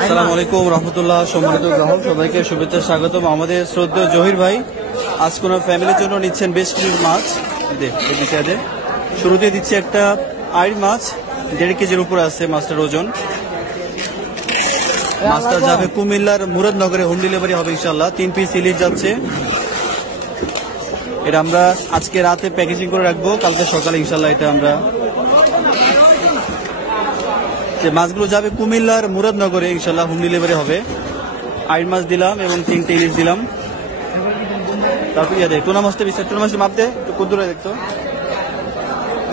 আসসালামু আলাইকুম রহমতুল্লাহ। সম্মানিত গ্রাহক সবাইকে শুভেচ্ছা স্বাগতম। আমাদের শ্রদ্ধেয় জহির ভাই আজ কোন ফ্যামিলির জন্য নিচ্ছেন বেশ কিছু মাছ। শুরুতে দিচ্ছি একটা আইড় মাছ, 1.5 কেজির উপরে আছে মাছটার ওজন। মাছটা যাবে কুমিল্লার মুরাদনগরে, হোম ডেলিভারি হবে ইনশাল্লাহ। 3 পিস ইলিশ যাচ্ছে। এটা আমরা আজকে রাতে প্যাকেজিং করে রাখবো, কালকে সকালে ইনশাল্লাহ এটা আমরা যে মাছগুলো যাবে কুমিল্লার মুরাদনগরে ইনশাল্লাহ হোম ডেলিভারি হবে। আইড় মাছ দিলাম এবং 3টে ইলিশ দিলাম। তারপর টুনা মাছটা টুনা মাছটা মাপ দে তো কদ্দুরা দেখতো।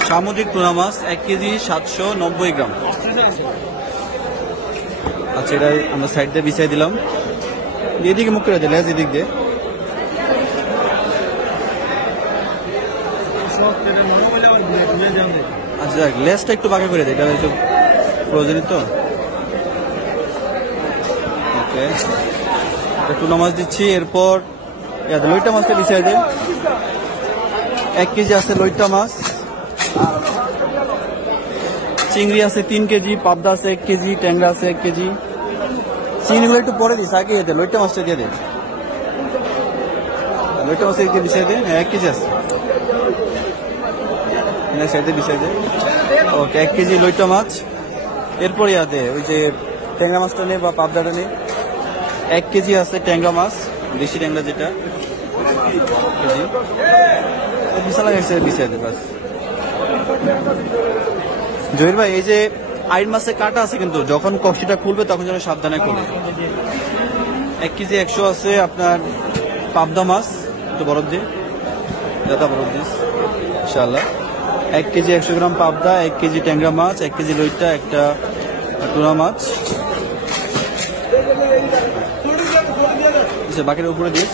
সামুদ্রিক টুনা মাছ 1 কেজি 790 গ্রাম। আচ্ছা, এটা আমরা সাইড দিয়ে বিছাই দিলাম। এদিকে মুখ করে দিলে এদিক দিয়ে আচ্ছা যাক, লেসটা একটু বাঁকা করে দেয়, এটা একটু প্রয়োজনই তো। ওকে, টুনা মাছ দিচ্ছি। এরপর লইটা মাছটা বিছাই দেয়। 1 কেজি আছে লইটা মাছ। চিংড়ি আছে 3 কেজি, পাবদা আছে 1 কেজি, ট্যাংরা আছে 1 কেজি। চিংড়িগুলো একটু পরে দিস, আগে দে লইটা মাছটা দিয়ে দে। লইটা মাছটা একটু বিছাই দে। 1 কেজি আছে, সাইডে বিছাই দে। ওকে, 1 কেজি লইটা মাছ। এরপর ওই যে ট্যাংরা মাছটা নেই বা পাবদাটা নেই। 1 কেজি আছে ট্যাংরা মাছ, দেশি ট্যাংরা যেটা কেজি। বিশাল বিছাই দে বাস। জহির ভাই, এই যে আইড় মাছে কাটা আছে কিন্তু, যখন কষ্টিটা খুলবে তখন যেন সাবধানে খুলবে। 1 কেজি 100 আছে আপনার পাবদা মাছ, একটু বরফ দিয়ে দাদা, বরফ দিস ইনশাল্লাহ। 1 কেজি 100 গ্রাম পাবদা, 1 কেজি ট্যাংরা মাছ, 1 কেজি লইটা, একটা টুনা মাছ। বাকির উপরে দিস।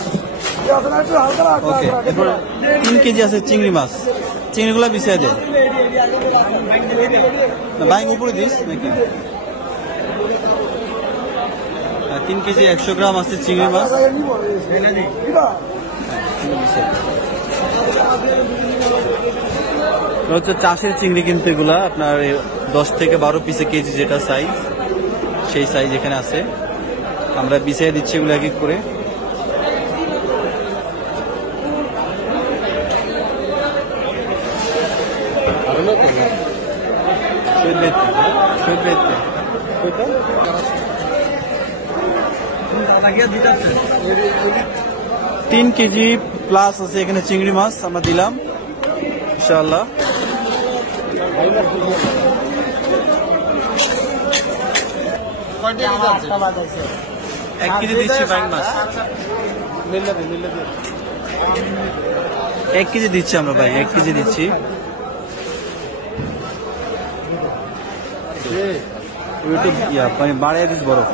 ওকে, এরপর 3 কেজি আছে চিংড়ি মাছ। চিংড়িগুলা বিছিয়ে দেয়, বাইং উপরে দিস নাকি। 3 কেজি 100 গ্রাম আছে চিংড়ি মাছ। হচ্ছে চাষের চিংড়ি কিন্তু এগুলা আপনার 10 থেকে 12 পিসে কেজি যেটা সাইজ, সেই সাইজ এখানে আছে। আমরা বিছিয়ে দিচ্ছি এগুলো এক এক করে। তিন কেজি প্লাস আছে এখানে চিংড়ি মাছ আমরা দিলাম ইনশাআল্লাহ। 1 কেজি দিচ্ছি বাইং মাছ। 1 কেজি দিচ্ছি আমরা ভাই, 1 কেজি দিচ্ছি। মানে বাড়াই দিস বরফ।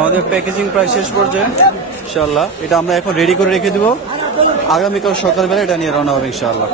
আমাদের প্যাকেজিং প্রায় শেষ পর্যায়ে ইনশাআল্লাহ। এটা আমরা এখন রেডি করে রেখে দিব, আগামীকাল সকালবেলা এটা নিয়ে রওনা হবে ইনশাআল্লাহ।